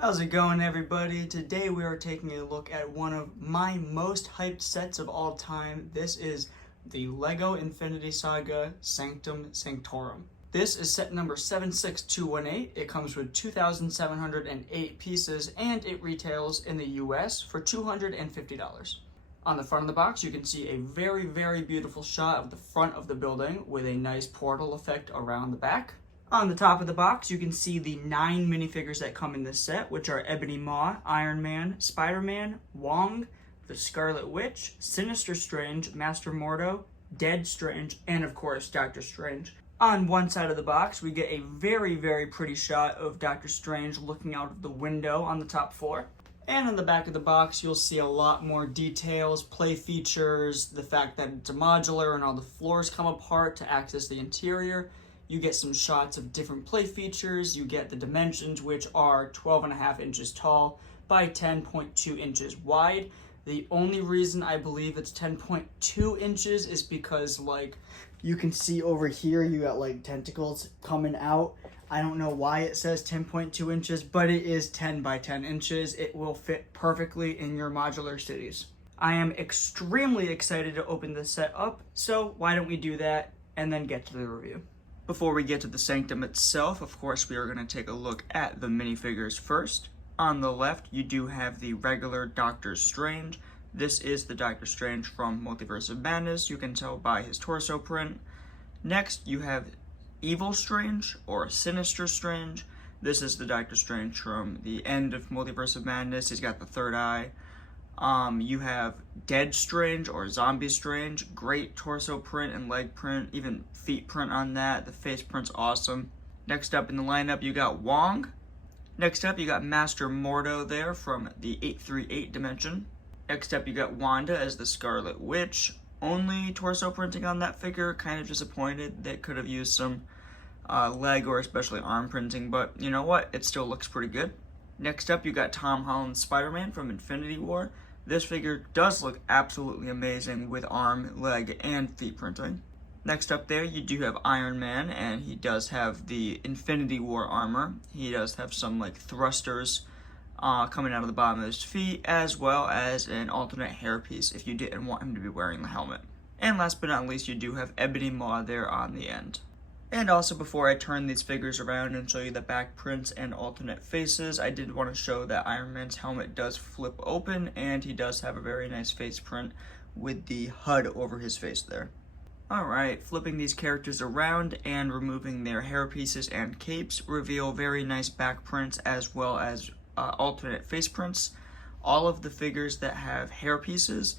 How's it going, everybody? Today we are taking a look at one of my most hyped sets of all time. This is the LEGO Infinity Saga Sanctum Sanctorum. This is set number 76218. It comes with 2,708 pieces and it retails in the US for $250. On the front of the box, you can see a very beautiful shot of the front of the building with a nice portal effect around the back. On the top of the box, you can see the 9 minifigures that come in this set, which are Ebony Maw, Iron Man, Spider-Man, Wong, the Scarlet Witch, Sinister Strange, Master Mordo, Dead Strange, and of course, Doctor Strange. On one side of the box, we get a very pretty shot of Doctor Strange looking out of the window on the top floor. And on the back of the box, you'll see a lot more details, play features, the fact that it's a modular and all the floors come apart to access the interior. You get some shots of different play features. You get the dimensions, which are 12.5 inches tall by 10.2 inches wide. The only reason I believe it's 10.2 inches is because, like, you can see over here, you got like tentacles coming out. I don't know why it says 10.2 inches, but it is 10 by 10 inches. It will fit perfectly in your modular cities. I am extremely excited to open this set up, so why don't we do that and then get to the review. Before we get to the Sanctum itself, of course, we are going to take a look at the minifigures first. On the left, you do have the regular Doctor Strange. This is the Doctor Strange from Multiverse of Madness. You can tell by his torso print. Next, you have Evil Strange, or Sinister Strange. This is the Doctor Strange from the end of Multiverse of Madness. He's got the third eye. You have Dead Strange or Zombie Strange. Great torso print and leg print, even feet print on that. The face print's awesome. Next up in the lineup, you got Wong. Next up, you got Master Mordo there from the 838 dimension. Next up, you got Wanda as the Scarlet Witch. Only torso printing on that figure, kind of disappointed. They could have used some leg or especially arm printing, but you know what? It still looks pretty good. Next up, you got Tom Holland's Spider-Man from Infinity War. This figure does look absolutely amazing with arm, leg, and feet printing. Next up there, you do have Iron Man, and he does have the Infinity War armor. He does have some like thrusters coming out of the bottom of his feet, as well as an alternate hairpiece if you didn't want him to be wearing the helmet. And last but not least, you do have Ebony Maw there on the end. And also, before I turn these figures around and show you the back prints and alternate faces, I did want to show that Iron Man's helmet does flip open, and he does have a very nice face print with the HUD over his face there. Alright, flipping these characters around and removing their hair pieces and capes reveal very nice back prints as well as alternate face prints. All of the figures that have hair pieces,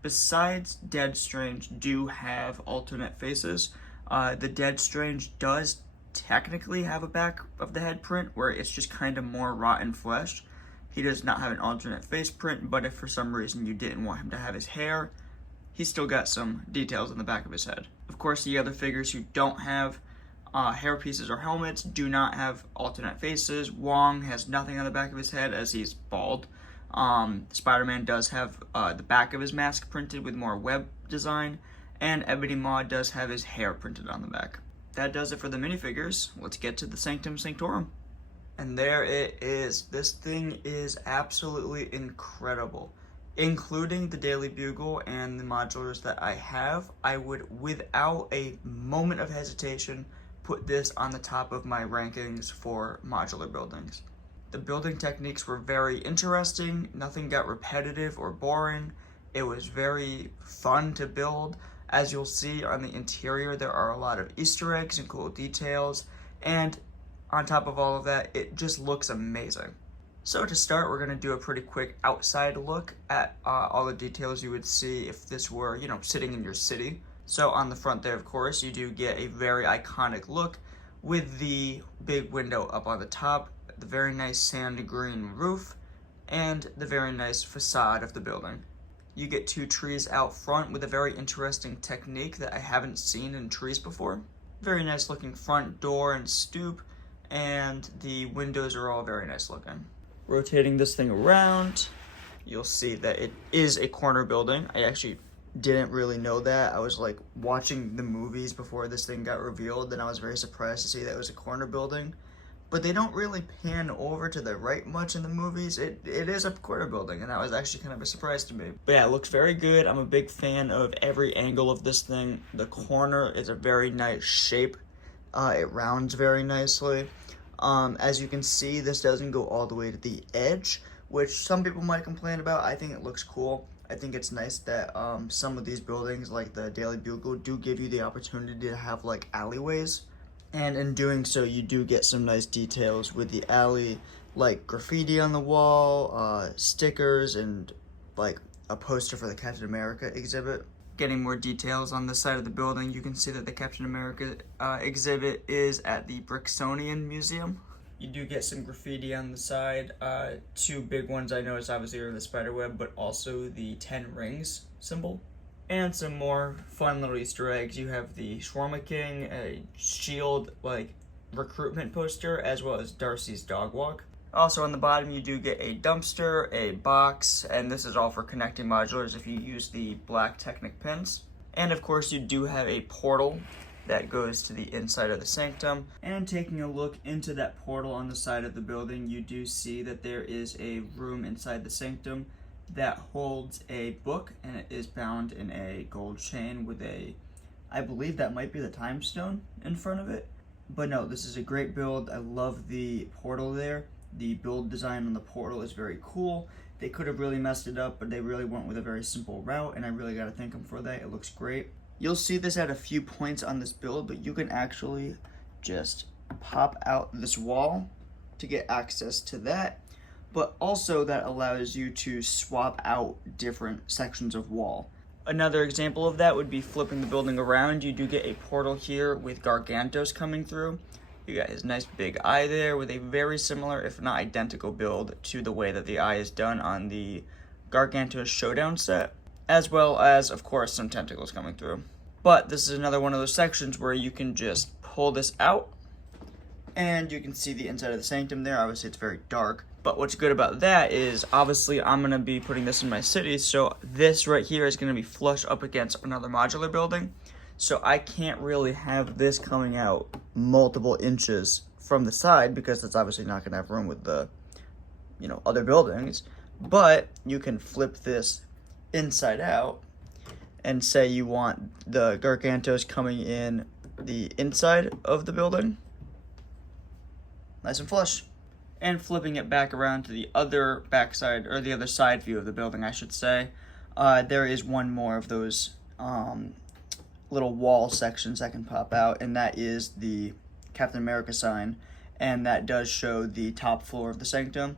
besides Dead Strange, do have alternate faces. The Dead Strange does technically have a back of the head print where it's just kind of more rotten flesh. He does not have an alternate face print, but if for some reason you didn't want him to have his hair, he's still got some details on the back of his head. Of course, the other figures who don't have hair pieces or helmets do not have alternate faces. Wong has nothing on the back of his head as he's bald. Spider-Man does have the back of his mask printed with more web design. And Ebony Maw does have his hair printed on the back. That does it for the minifigures. Let's get to the Sanctum Sanctorum. And there it is. This thing is absolutely incredible. Including the Daily Bugle and the modulars that I have, I would, without a moment of hesitation, put this on the top of my rankings for modular buildings. The building techniques were very interesting. Nothing got repetitive or boring. It was very fun to build. As you'll see on the interior, there are a lot of Easter eggs and cool details, and on top of all of that, it just looks amazing. So to start, we're going to do a pretty quick outside look at all the details you would see if this were, you know, sitting in your city. So on the front there, of course, you do get a very iconic look with the big window up on the top, the very nice sand green roof, and the very nice facade of the building. You get 2 trees out front with a very interesting technique that I haven't seen in trees before. Very nice looking front door and stoop, and the windows are all very nice looking. Rotating this thing around, you'll see that it is a corner building. I actually didn't really know that. I was like watching the movies before this thing got revealed, and I was very surprised to see that it was a corner building. but they don't really pan over to the right much in the movies. It is a quarter building, and that was actually kind of a surprise to me. But yeah, it looks very good. I'm a big fan of every angle of this thing. The corner is a very nice shape. It rounds very nicely. As you can see, this doesn't go all the way to the edge, which some people might complain about. I think it looks cool. I think it's nice that some of these buildings, like the Daily Bugle, do give you the opportunity to have like alleyways. And in doing so, you do get some nice details with the alley, like graffiti on the wall, stickers, and like a poster for the Captain America exhibit. Getting more details on this side of the building, you can see that the Captain America exhibit is at the Brixtonian Museum. You do get some graffiti on the side. Two big ones I noticed obviously are the spiderweb, but also the 10 rings symbol. And some more fun little Easter eggs. You have the Shawarma King, a shield like recruitment poster, as well as Darcy's dog walk. Also on the bottom you do get a dumpster, a box, and this is all for connecting modulars if you use the black Technic pins. And of course you do have a portal that goes to the inside of the sanctum. And taking a look into that portal on the side of the building, you do see that there is a room inside the sanctum that holds a book, and it is bound in a gold chain with a, I believe that might be the time stone in front of it. But no, this is a great build. I love the portal there. The build design on the portal is very cool. They could have really messed it up, but they really went with a very simple route, and I really gotta thank them for that. It looks great. You'll see this at a few points on this build, but you can actually just pop out this wall to get access to that. But also that allows you to swap out different sections of wall. Another example of that would be flipping the building around. You do get a portal here with Gargantos coming through. You got his nice big eye there with a very similar, if not identical, build to the way that the eye is done on the Gargantos Showdown set, as well as, of course, some tentacles coming through. But this is another one of those sections where you can just pull this out, and you can see the inside of the sanctum there. Obviously, it's very dark. But what's good about that is, obviously, I'm going to be putting this in my city, so this right here is going to be flush up against another modular building. So I can't really have this coming out multiple inches from the side, because it's obviously not going to have room with the, other buildings. But you can flip this inside out and say you want the Gargantos coming in the inside of the building. Nice and flush. And flipping it back around to the other backside, or the other side view of the building, I should say, there is one more of those little wall sections that can pop out, and that is the Captain America sign, and that does show the top floor of the sanctum.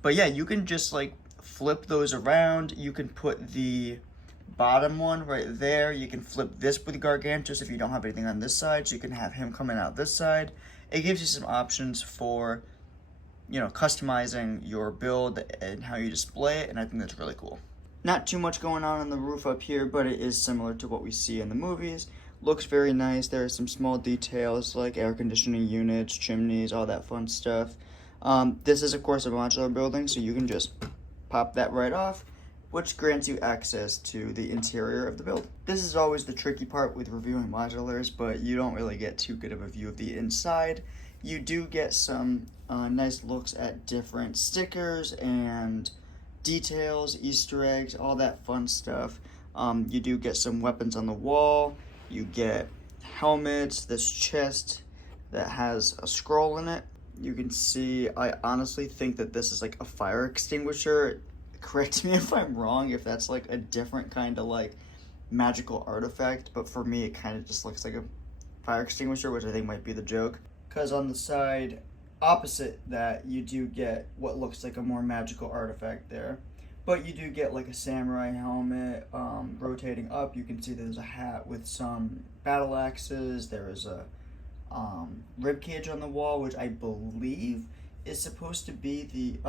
But yeah, you can just like flip those around. You can put the bottom one right there. You can flip this with Gargantos if you don't have anything on this side, so you can have him coming out this side. It gives you some options for customizing your build and how you display it, and I think that's really cool. Not too much going on the roof up here, but it is similar to what we see in the movies. Looks very nice. There are some small details like air conditioning units, chimneys, all that fun stuff. This is, of course, a modular building, so you can just pop that right off, which grants you access to the interior of the build. This is always the tricky part with reviewing modulars, but you don't really get too good of a view of the inside. You do get some nice looks at different stickers and details, Easter eggs, all that fun stuff. You do get some weapons on the wall. You get helmets, this chest that has a scroll in it. You can see, I honestly think that this is like a fire extinguisher. Correct me if I'm wrong, if that's like a different kind of like magical artifact, but for me it kind of just looks like a fire extinguisher, which I think might be the joke. Because on the side opposite that, you do get what looks like a more magical artifact there. But you do get like a samurai helmet. Rotating up, you can see there's a hat with some battle axes. There is a rib cage on the wall, which I believe is supposed to be the...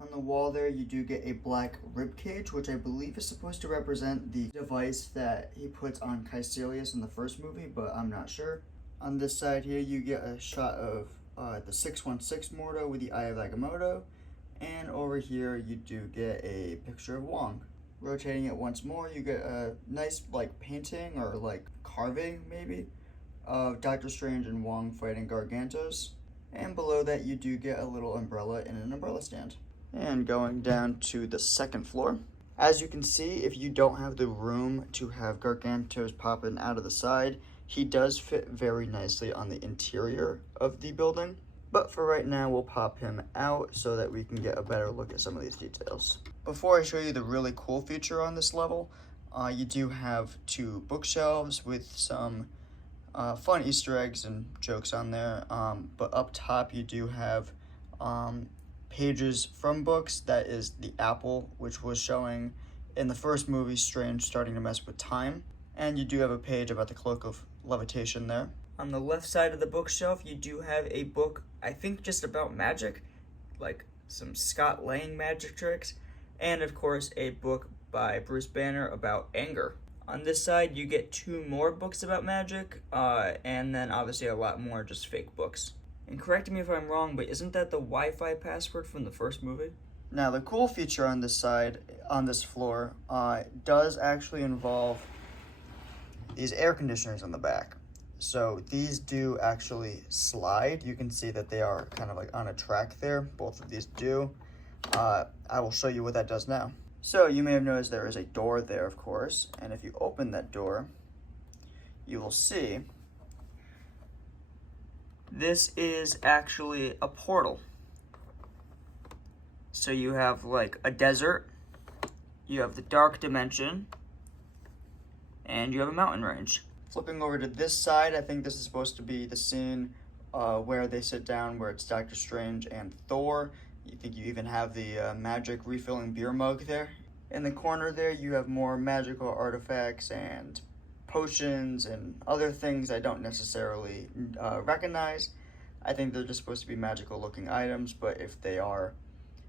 On the wall there, you do get a black rib cage, which I believe is supposed to represent the device that he puts on Caecilius in the first movie, but I'm not sure. On this side here, you get a shot of the 616 Mordo with the Eye of Agamotto. And over here, you do get a picture of Wong. Rotating it once more, you get a nice like painting or like carving maybe of Doctor Strange and Wong fighting Gargantos. And below that, you do get a little umbrella and an umbrella stand. And going down to the second floor. As you can see, if you don't have the room to have Gargantos popping out of the side, he does fit very nicely on the interior of the building. But for right now, we'll pop him out so that we can get a better look at some of these details. Before I show you the really cool feature on this level, you do have two bookshelves with some fun Easter eggs and jokes on there. But up top, you do have pages from books. That is the apple, which was showing in the first movie, Strange starting to mess with time. And you do have a page about the Cloak of Levitation there. On the left side of the bookshelf, you do have a book, I think just about magic, like some Scott Lang magic tricks, and of course a book by Bruce Banner about anger. On this side, you get two more books about magic, and then obviously a lot more just fake books. And correct me if I'm wrong, but isn't that the Wi-Fi password from the first movie? Now, the cool feature on this side, on this floor, does actually involve these air conditioners on the back. So these do actually slide. You can see that they are kind of like on a track there. Both of these do. I will show you what that does now. So you may have noticed there is a door there, of course. And if you open that door, you will see this is actually a portal. So you have like a desert, you have the dark dimension, and you have a mountain range. Flipping over to this side, I think this is supposed to be the scene where they sit down, where it's Doctor Strange and Thor. You think you even have the magic refilling beer mug there. In the corner there, you have more magical artifacts and potions and other things I don't necessarily recognize. I think they're just supposed to be magical looking items, but if they are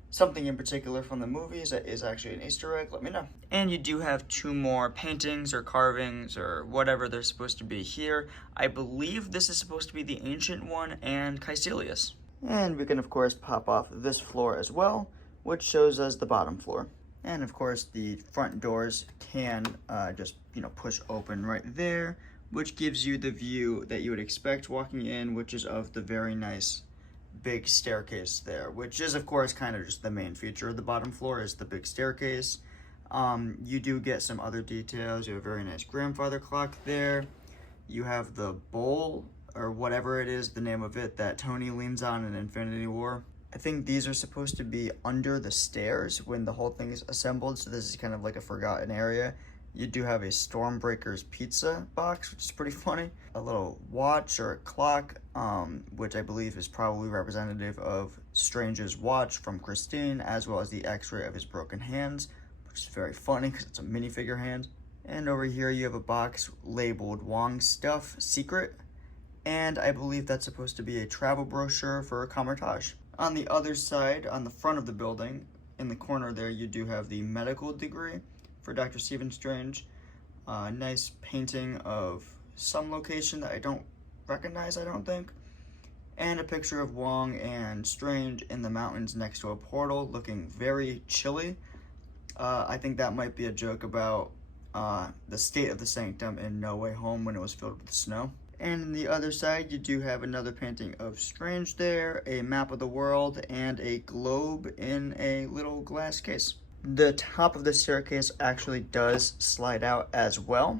something in particular from the movies that is actually an Easter egg, let me know. And you do have two more paintings or carvings or whatever they're supposed to be here. I believe this is supposed to be the Ancient One and Caecilius. And we can of course pop off this floor as well, which shows us the bottom floor. And of course the front doors can just push open right there, which gives you the view that you would expect walking in, which is of the very nice big staircase there, which is of course kind of just the main feature of the bottom floor is the big staircase. You do get some other details. You have a very nice grandfather clock there. You have the bowl, or whatever it is, the name of it, that Tony leans on in Infinity War. I think these are supposed to be under the stairs when the whole thing is assembled, so this is kind of like a forgotten area. You do have a Stormbreaker's pizza box, which is pretty funny. A little watch or a clock, which I believe is probably representative of Strange's watch from Christine, as well as the x-ray of his broken hands, which is very funny because it's a minifigure hand. And over here you have a box labeled Wong's Stuff Secret, and I believe that's supposed to be a travel brochure for Kamar-Taj. On the other side, on the front of the building, in the corner there, you do have the medical degree for Dr. Stephen Strange. Nice painting of some location that I don't recognize, I don't think. And a picture of Wong and Strange in the mountains next to a portal, looking very chilly. I think that might be a joke about the state of the Sanctum in No Way Home when it was filled with snow. And on the other side, you do have another painting of Strange there, a map of the world, and a globe in a little glass case. The top of the staircase actually does slide out as well,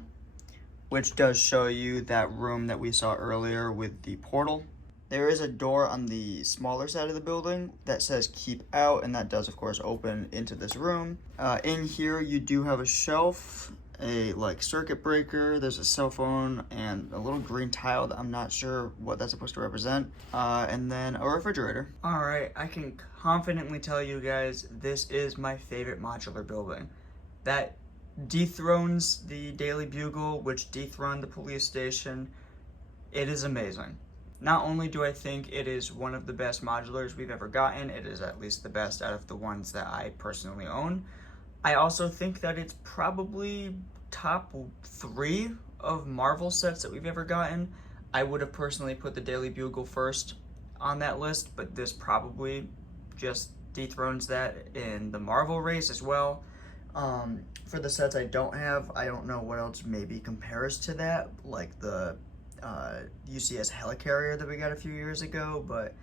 which does show you that room that we saw earlier with the portal. There is a door on the smaller side of the building that says keep out, and that does of course open into this room. In here you do have a shelf, a circuit breaker, there's a cell phone, and a little green tile that I'm not sure what that's supposed to represent, and then a refrigerator. Alright, I can confidently tell you guys this is my favorite modular building. That dethrones the Daily Bugle, which dethroned the police station. It is amazing. Not only do I think it is one of the best modulars we've ever gotten, it is at least the best out of the ones that I personally own. I also think that it's probably top 3 of Marvel sets that we've ever gotten. I would have personally put the Daily Bugle first on that list, but this probably just dethrones that in the Marvel race as well. For the sets I don't have, I don't know what else maybe compares to that, like the UCS Helicarrier that we got a few years ago, but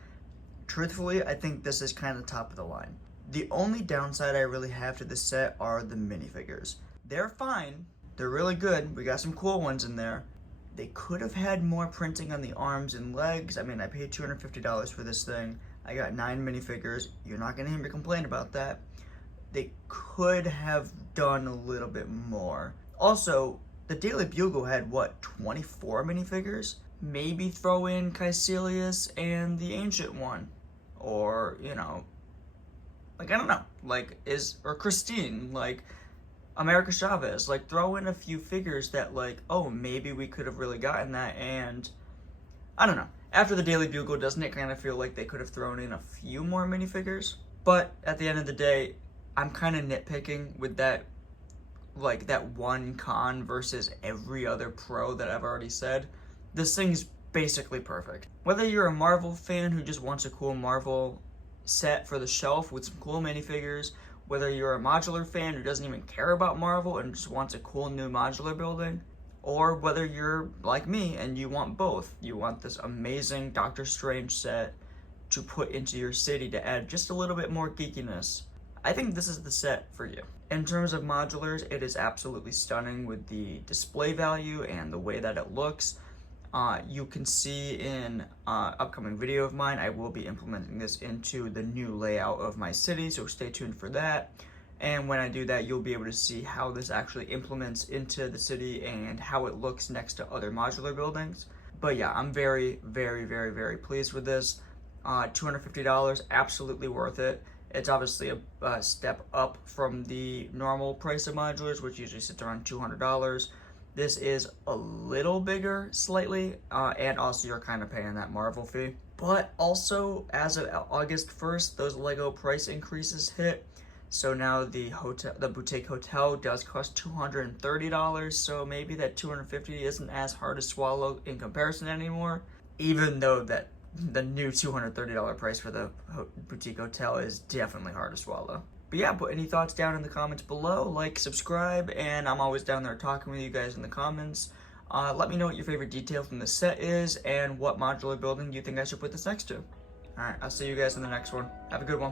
truthfully, I think this is kind of top of the line. The only downside I really have to this set are the minifigures. They're fine. They're really good. We got some cool ones in there. They could have had more printing on the arms and legs. I mean, I paid $250 for this thing. I got 9 minifigures. You're not going to hear me complain about that. They could have done a little bit more. Also, the Daily Bugle had, what, 24 minifigures? Maybe throw in Caecilius and the Ancient One. Or, you know, like, I don't know. Like, or Christine, like, America Chavez. Like, throw in a few figures that, like, oh, maybe we could have really gotten that, and I don't know. After the Daily Bugle, doesn't it kind of feel like they could have thrown in a few more minifigures? But at the end of the day, I'm kind of nitpicking with that, like, that one con versus every other pro that I've already said. This thing's basically perfect. Whether you're a Marvel fan who just wants a cool Marvel set for the shelf with some cool minifigures, whether you're a modular fan who doesn't even care about Marvel and just wants a cool new modular building, or whether you're like me and you want both. You want this amazing Doctor Strange set to put into your city to add just a little bit more geekiness. I think this is the set for you. In terms of modulars, it is absolutely stunning with the display value and the way that it looks. You can see in upcoming video of mine, I will be implementing this into the new layout of my city, so stay tuned for that. And when I do that, you'll be able to see how this actually implements into the city and how it looks next to other modular buildings. But yeah, I'm very, very, very, very pleased with this. $250, absolutely worth it. It's obviously a step up from the normal price of modulars, which usually sits around $200. This is a little bigger, slightly, and also you're kind of paying that Marvel fee. But also, as of August 1st, those Lego price increases hit. So now the boutique hotel does cost $230, so maybe that $250 isn't as hard to swallow in comparison anymore, even though that the new $230 price for the boutique hotel is definitely hard to swallow. But yeah, put any thoughts down in the comments below, like, subscribe, and I'm always down there talking with you guys in the comments. Let me know what your favorite detail from the set is and what modular building you think I should put this next to. Alright, I'll see you guys in the next one. Have a good one.